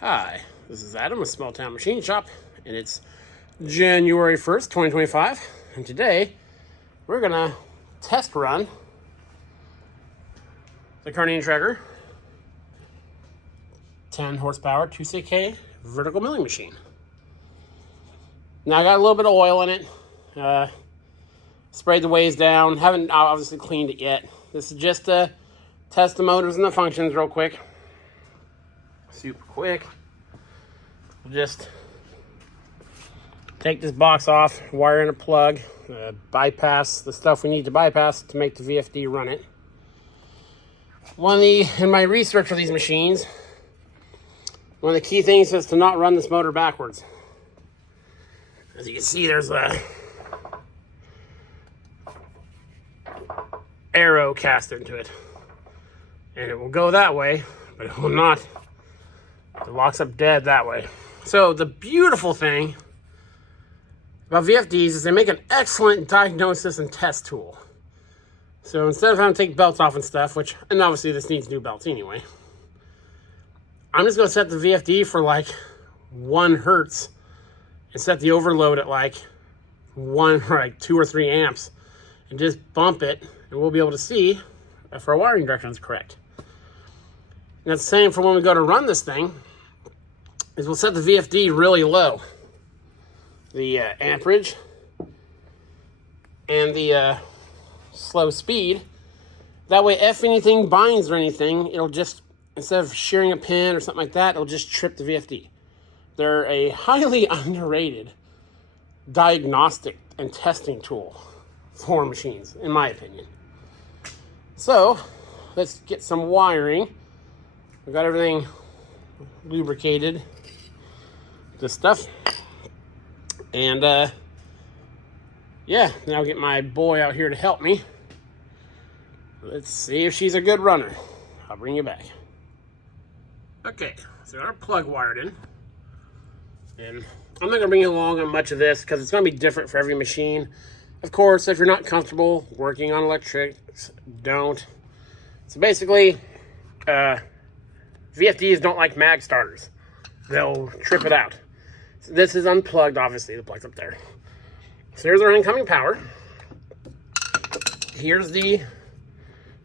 Hi, this is Adam with Small Town Machine Shop, and it's January 1st, 2025, and today we're gonna test run the Kearney&Trecker 10 horsepower 2ck vertical milling machine. Now I got a little bit of oil in it, sprayed the ways down, haven't obviously cleaned it yet. This is just to test the motors and the functions real quick. Super quick. We'll just take this box off, wire in a plug, bypass the stuff we need to bypass to make the VFD run it. In my research for these machines, one of the key things is to not run this motor backwards. As you can see, there's a arrow cast into it, and it will go that way, but it will not. It locks up dead that way. So the beautiful thing about VFDs is they make an excellent diagnosis and test tool. So instead of having to take belts off and stuff, and obviously this needs new belts anyway, I'm just gonna set the VFD for like 1 hertz and set the overload at like 2 or 3 amps and just bump it, and we'll be able to see if our wiring direction is correct. And that's the same for when we go to run this thing, is we'll set the VFD really low. The amperage and the slow speed. That way, if anything binds or anything, it'll just, instead of shearing a pin or something like that, it'll just trip the VFD. They're a highly underrated diagnostic and testing tool for machines, in my opinion. So, let's get some wiring. We've got everything lubricated, this stuff. And yeah, now I'll get my boy out here to help me. Let's see if she's a good runner. I'll bring you back. Okay, so our plug wired in. And I'm not going to bring you along on much of this because it's going to be different for every machine. Of course, if you're not comfortable working on electrics, don't. So basically, VFDs don't like mag starters. They'll trip it out. So this is unplugged, obviously, the plug's up there. So here's our incoming power. Here's the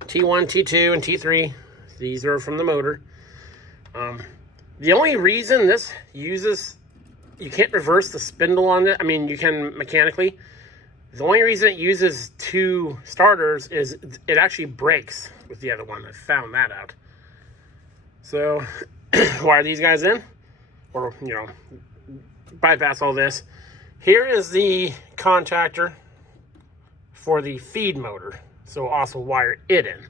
T1, T2, and T3. These are from the motor. The only reason this uses, you can't reverse the spindle on it. I mean, you can mechanically. The only reason it uses 2 starters is it actually breaks with the other one. I found that out. So wire these guys in, or, you know, bypass all this. Here is the contactor for the feed motor, so also wire it in.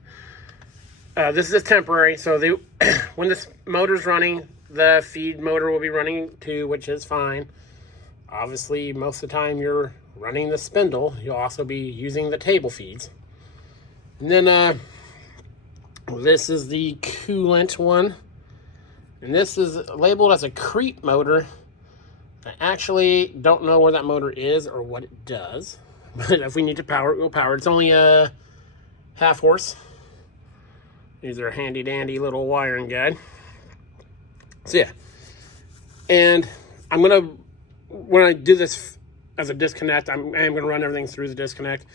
This is temporary, so when this motor's running, the feed motor will be running too, which is fine. Obviously, most of the time you're running the spindle, you'll also be using the table feeds. And then this is the coolant one, and this is labeled as a creep motor. I actually don't know where that motor is or what it does, but if we need to power it, we'll power it. It's only a 1/2 horse. These are a handy dandy little wiring guide. So yeah, and I'm gonna, when I do this as a disconnect, I am gonna run everything through the disconnect.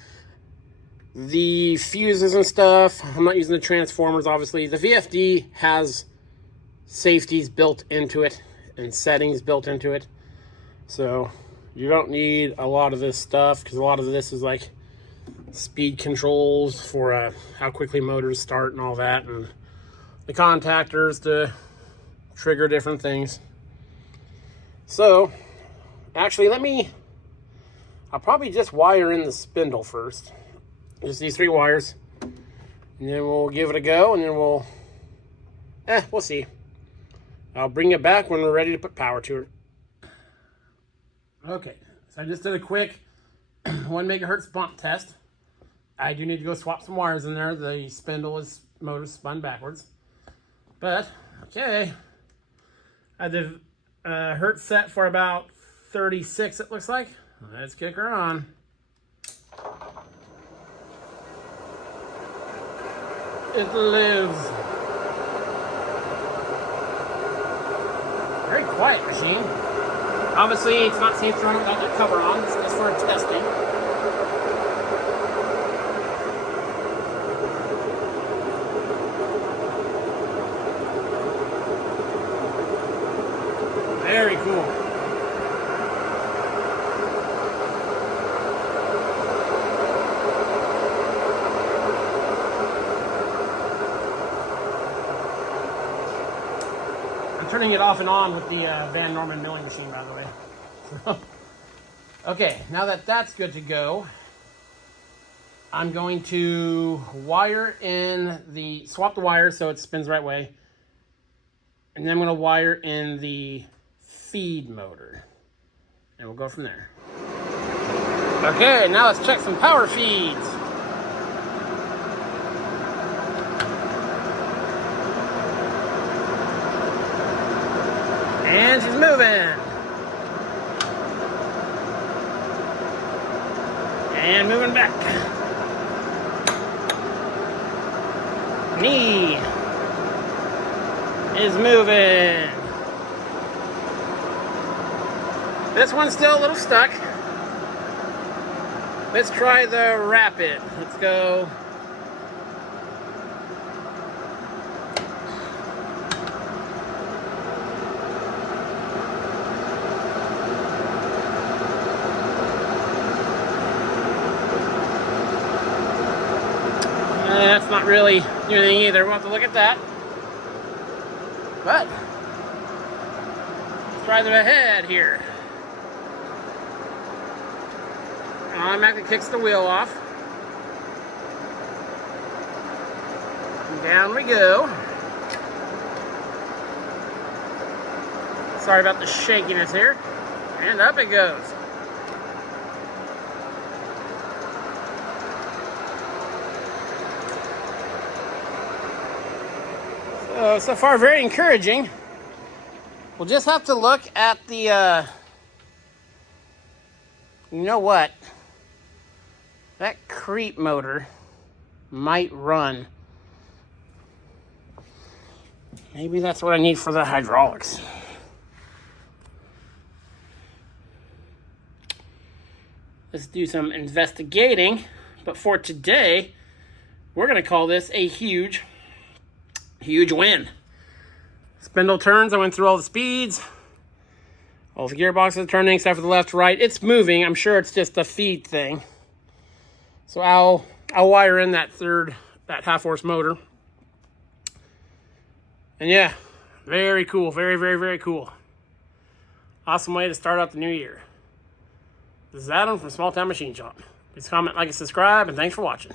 The fuses and stuff, I'm not using the transformers, obviously. The VFD has safeties built into it and settings built into it. So you don't need a lot of this stuff, because a lot of this is like speed controls for how quickly motors start and all that, and the contactors to trigger different things. So actually, I'll probably just wire in the spindle first. Just these 3 wires. And then we'll give it a go, and then we'll see. I'll bring it back when we're ready to put power to it. Okay, so I just did a quick 1 megahertz bump test. I do need to go swap some wires in there. The spindle motor spun backwards. But, okay. I did hertz set for about 36, it looks like. Let's kick her on. It lives. quiet machine. Obviously, it's not safe to run without that cover on. It's just for testing. Very cool. I'm turning it off and on with the Van Norman milling machine, by the way. Okay, now that that's good to go, I'm going to wire in the, swap the wires so it spins the right way. And then I'm going to wire in the feed motor. And we'll go from there. Okay, now let's check some power feeds. And she's moving. And moving back. Knee is moving. This one's still a little stuck. Let's try the rapid. Let's go. That's not really doing anything either. We'll have to look at that. But let's try the head here. Automatically kicks the wheel off. And down we go. Sorry about the shakiness here. And up it goes. So far, very encouraging. We'll just have to look at the, you know what? That creep motor might run. Maybe that's what I need for the hydraulics. Let's do some investigating. But for today, we're going to call this a huge win. Spindle turns. I went through all the speeds. All the gearboxes are turning except for the left, right. It's moving. I'm sure it's just a feed thing. So I'll wire in that half horse motor. And yeah, very cool. Very, very, very cool. Awesome way to start out the new year. This is Adam from Small Town Machine Shop. Please comment, like, and subscribe, and thanks for watching.